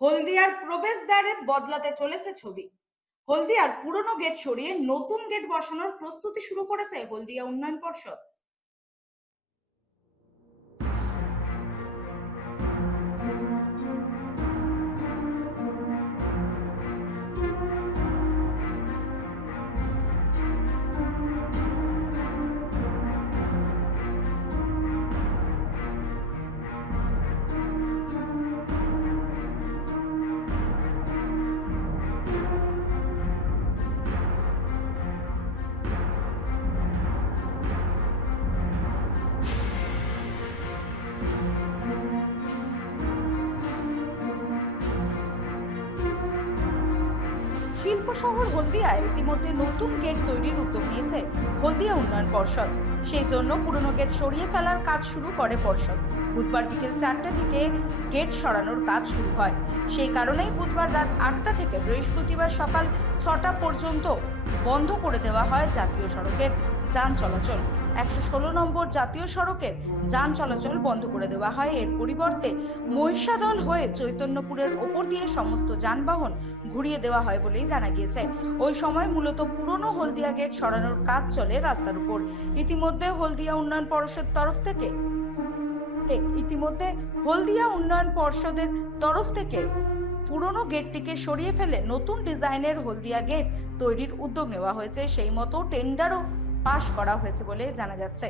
হলদিয়ার প্রবেশদ্বারে বদলাতে চলেছে ছবি। হলদিয়ার পুরনো গেট সরিয়ে নতুন গেট বসানোর প্রস্তুতি শুরু করেছে হলদিয়া উন্নয়ন পর্ষদ। শিল্প শহর হলদিয়ায় ইতিমধ্যে নতুন গেট তৈরির উদ্যোগ নিয়েছে হলদিয়া উন্নয়ন পর্ষদ। সেই জন্য পুরনো গেট সরিয়ে ফেলার কাজ শুরু করে পর্ষদ। বুধবার বিকেল চারটে থেকে গেট সরানোর কাজ শুরু হয়। সেই কারণেই বুধবার রাত আটটা থেকে বৃহস্পতিবার সকাল ছটা পর্যন্ত বন্ধ করে দেওয়া হয় জাতীয় সড়কের যান চলাচল। একশো ষোলো নম্বর জাতীয় সড়কের যান চলাচল বন্ধ করে দেওয়া হয়। এর পরিবর্তে মহিষাদল হয়ে চৈতন্যপুরের ওপর দিয়ে সমস্ত যানবাহন ঘুরিয়ে দেওয়া হয় বলেই জানা গিয়েছে। ওই সময় মূলত পুরনো হলদিয়া গেট সরানোর কাজ চলে রাস্তার উপর। ইতিমধ্যে হলদিয়া উন্নয়ন পর্ষদ তরফ থেকে ইতিমধ্যে হলদিয়া উন্নয়ন পর্ষদের তরফ থেকে পুরনো গেটটিকে সরিয়ে ফেলে নতুন ডিজাইনের হলদিয়া গেট তৈরির উদ্যোগ নেওয়া হয়েছে। সেই মতো টেন্ডারও পাশ করা হয়েছে বলে জানা যাচ্ছে।